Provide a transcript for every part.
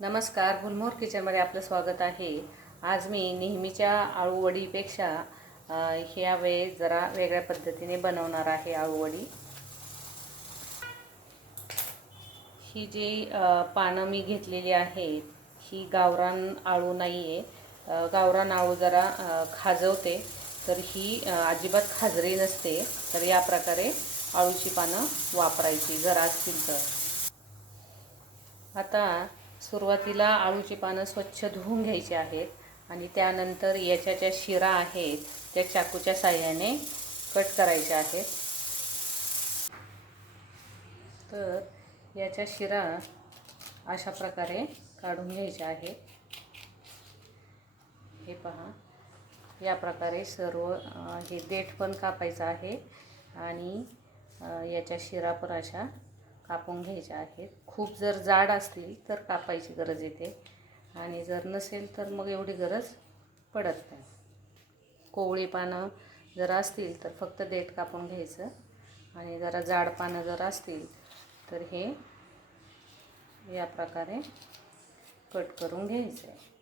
नमस्कार गुलमोहर किचनमध्ये आपलं स्वागत आहे. आज मी नेहमीच्या आळूवडीपेक्षा ह्या वेळेस जरा वेगळ्या पद्धतीने बनवणार आहे आळूवडी. ही जी पानं मी घेतलेली आहेत ही गावरान आळू नाही आहे गावरान आळू जरा खाजवते तर ही अजिबात खाजरी नसते तर या प्रकारे आळूची पानं वापरायची जर असतील तर. आता सुरुवातीला आळूची पानं स्वच्छ धुवून घ्यायची आहेत आणि त्यानंतर याच्या ज्या शिरा आहेत त्या चाकूच्या साह्याने कट करायच्या आहेत. तर याच्या शिरा अशा प्रकारे काढून घ्यायच्या आहेत. हे पहा या प्रकारे सर्व हे देठ पण कापायचं आहे आणि याच्या शिरा पण अशा कापून घ्यायच्या आहेत. खूप जर जाड असतील तर कापायची गरज येते. आणि जर नसेल तर मग एवढी गरज पडत नाही. कोवळी पानं जर असतील तर फक्त देठ कापून घ्यायचं. आणि जरा जाड पानं जर असतील तर हे या प्रकारे कट करून घ्यायचं आहे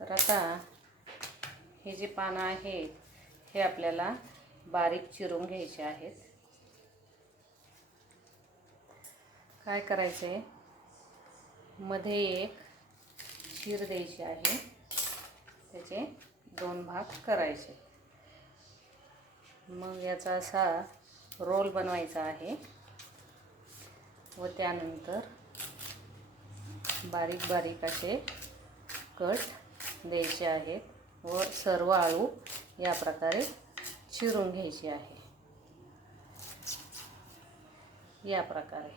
तर आता हे जे पानं आहेत हे आपल्याला बारीक चिरून घ्यायचे आहेत. काय करायचं आहे मध्ये एक शीर द्यायची आहे. त्याचे दोन भाग करायचे. मग याचा असा रोल बनवायचा आहे. व त्यानंतर बारीक बारीक असे कट द्यायचे आहेत. व सर्व आळू या प्रकारे चिरून घ्यायची आहे. या प्रकारे.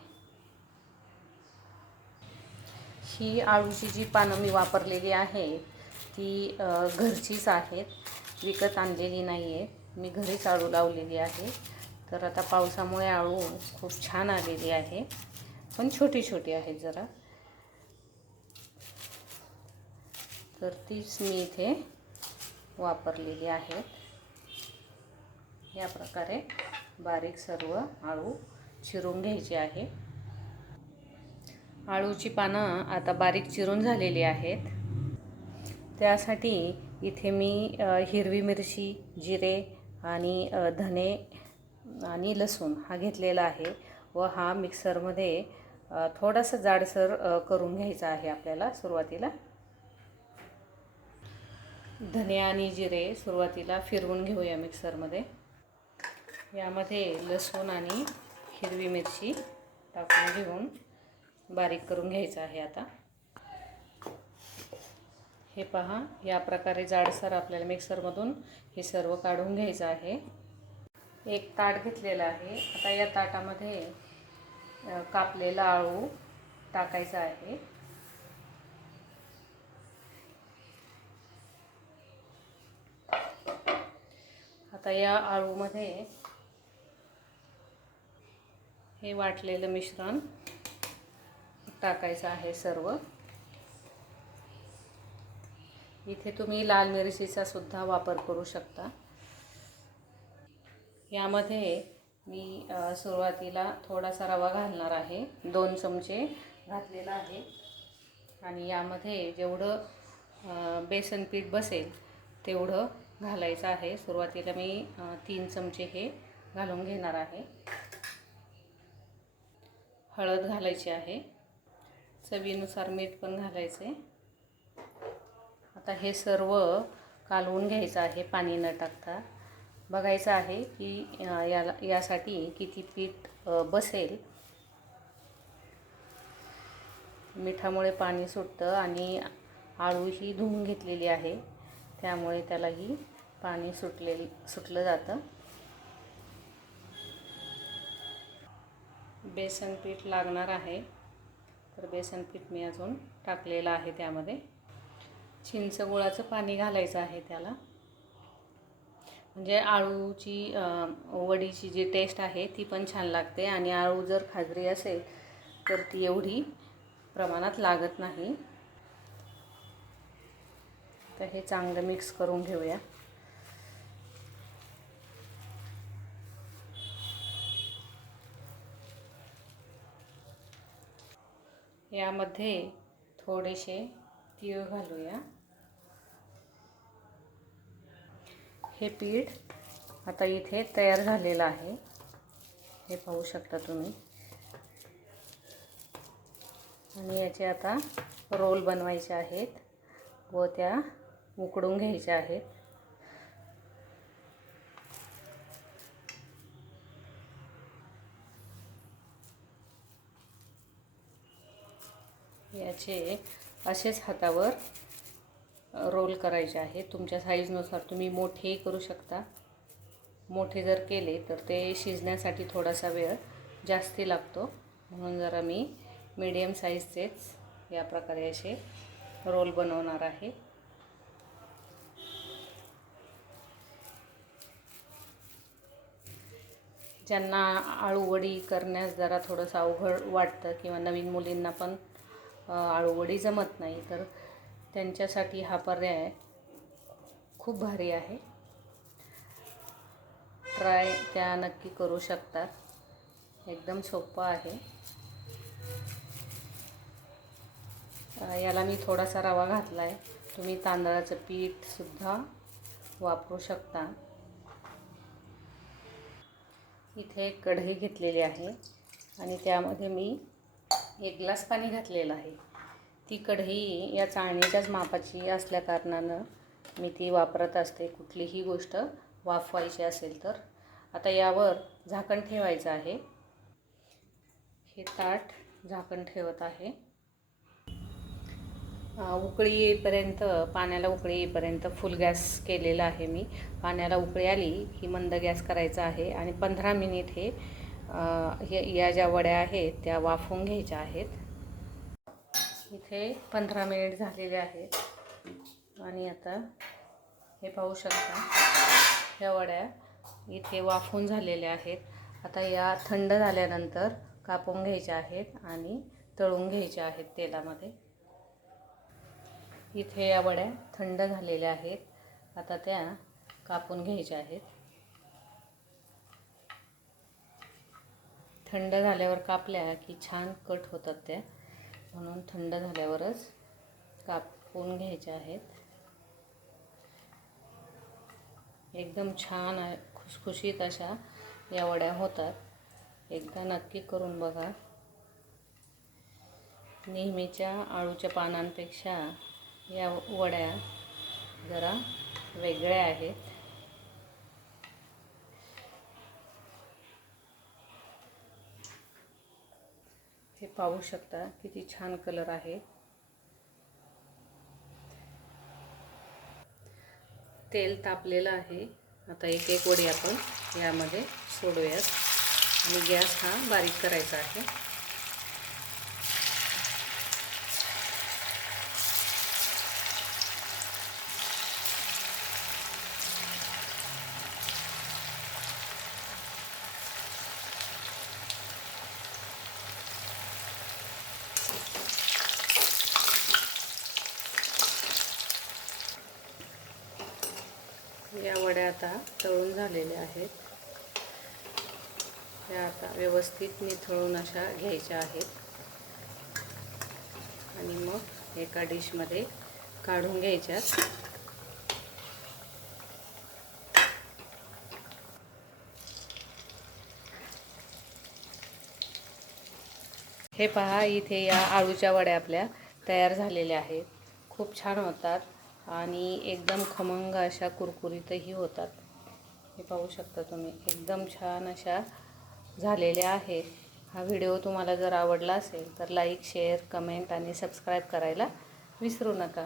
ही आळूची जी पानं मी वापरलेली आहे ती घरचीच आहेत. विकत आणलेली नाही आहेत मी घरीच आळू लावलेली आहे. तर आता पावसामुळे आळू खूप छान आलेली आहे. पण छोटी छोटी आहेत जरा. तर तीच मी इथे वापरलेली आहेत. या प्रकारे बारीक सर्व आळू चिरून घ्यायची आहे. आळूची पानं आता बारीक चिरून झालेली आहेत. त्यासाठी इथे मी हिरवी मिरची जिरे आणि धने आणि लसूण हा घेतलेला आहे व हा मिक्सरमध्ये थोडासा जाडसर करून घ्यायचा आहे आपल्याला सुरुवातीला. धने आणि जिरे सुरुवातीला फिरवून घेऊया मिक्सरमध्ये. यामध्ये लसूण आणि हिरवी मिरची टाकून घेऊन बारीक करून घ्यायचं आहे आता. हे पहा या प्रकारे जाडसर आपल्याला मिक्सरमधून हे सर्व काढून घ्यायचं आहे. एक ताट घेतलेलं आहे. आता या ताटामध्ये कापलेला आळू टाकायचा आहे. आता या आळूमध्ये हे वाटलेलं मिश्रण टाकायचं आहे सर्व. इथे तुम्ही लाल मिरचीचा सुद्धा वापर करू शकता. यामध्ये मी सुरुवातीला थोडासा रवा घालणार आहे. दोन चमचे घातलेला आहे. आणि यामध्ये जेवढं बेसन पीठ बसेल तेवढं घालायचं आहे. सुरुवातीला मी तीन चमचे हे घालून घेणार आहे. हळद घालायची आहे. चवीनुसार मीठ पण घालायचे. आता हे सर्व कालवून घ्यायचं आहे पाणी न टाकता. बघायचं आहे की याला यासाठी किती पीठ बसेल. मिठामुळे पाणी सुटतं आणि आळू ही धुवून घेतलेली आहे. त्यामुळे त्यालाही पाणी सुटले सुटलं जातं. बेसन पीठ लागणार आहे. तर बेसन पीठ मी अजून टाकलेलं आहे त्यामध्ये. चिंच गुळाचं पाणी घालायचं आहे त्याला. म्हणजे आळूची वडीची जी टेस्ट आहे ती पण छान लागते आणि आळू जर खाजरी असेल तर ती एवढी प्रमाणात लागत नाही. तर हे चांगलं मिक्स करून घेऊया. यामध्ये थोडेसे तीळ घालूया. हे पीठ आता इथे तयार झालेलं आहे. हे पाहू शकता तुम्ही. आणि याचे आता रोल बनवायचे आहेत व त्या उकडून घ्यायच्या आहेत. याचे असेच हातावर रोल करायचे आहे तुमच्या साईजनुसार तुम्ही मोठेही करू शकता. मोठे जर केले तर ते शिजण्यासाठी थोडासा वेळ जास्ती लागतो. म्हणून जरा मी मीडियम साईजचेच या प्रकारे असे रोल बनवणार आहे. ज्यांना आळूवडी करण्यास जरा थोडंसं अवघड वाटतं किंवा नवीन मुलींना पण आळूवडी जमत नाही तर त्यांच्यासाठी हा पर्याय खूप भारी आहे. ट्राय त्या नक्की करू शकतात. एकदम सोपं आहे. याला मी थोडासा रवा घातला आहे तुम्ही तांदळाचं पीठसुद्धा वापरू शकता. इथे एक कढई घेतलेली आहे आणि त्यामध्ये मी एक ग्लास पाणी घातलेलं आहे. ती कढई या चाळणीच्याच मापाची असल्या कारणानं मी ती वापरत असते. कुठलीही गोष्ट वाफवायची असेल तर. आता यावर झाकण ठेवायचं आहे. हे ताट झाकण ठेवत आहे. उकळी येईपर्यंत पाण्याला उकळी येईपर्यंत फुल गॅस केलेला आहे मी. पाण्याला उकळी आली की मंद गॅस करायचा आहे आणि पंधरा मिनिट हे हे या ज्या वड्या आहेत त्या वाफवून घ्यायच्या आहेत. इथे पंधरा मिनिट झालेले आहेत. आणि आता हे पाहू शकता ह्या वड्या इथे वाफून झालेल्या आहेत. आता या थंड झाल्यानंतर कापून घ्यायच्या आहेत आणि तळून घ्यायच्या आहेत तेलामध्ये. इथे या वड्या थंड झालेल्या आहेत. आता त्या कापून घ्यायच्या आहेत. थंड झाल्यावर कापल्या की छान कट होतात त्या. म्हणून थंड झाल्यावरच कापून घ्यायच्या आहेत. एकदम छान खुसखुशीत अशा या वड्या होतात. एकदा नक्की करून बघा. नेहमीच्या आळूच्या पानांपेक्षा या वड्या जरा वेगळ्या आहेत. हे पाहू शकता किती छान कलर आहे. तेल तापलेलं आहे. आता एक एक वडी आपण यामध्ये सोडूयात. आणि गॅस हा बारीक करायचा आहे या वड्या आता तळून झालेल्या आहेत. या आता व्यवस्थित निथळून अशा घ्यायच्या आहेत. आणि मग एका डिशमध्ये काढून घ्यायच्यात. हे पहा इथे या आळूच्या वड्या आपल्या तयार झालेल्या आहेत. खूप छान होतात. आणि एकदम खमंग अशा कुरकुरीतही होतात. हे पाहू शकता तुम्ही. एकदम छान अशा झालेल्या आहेत. हा व्हिडिओ तुम्हाला जर आवडला असेल तर लाईक शेअर कमेंट आणि सबस्क्राईब करायला विसरू नका.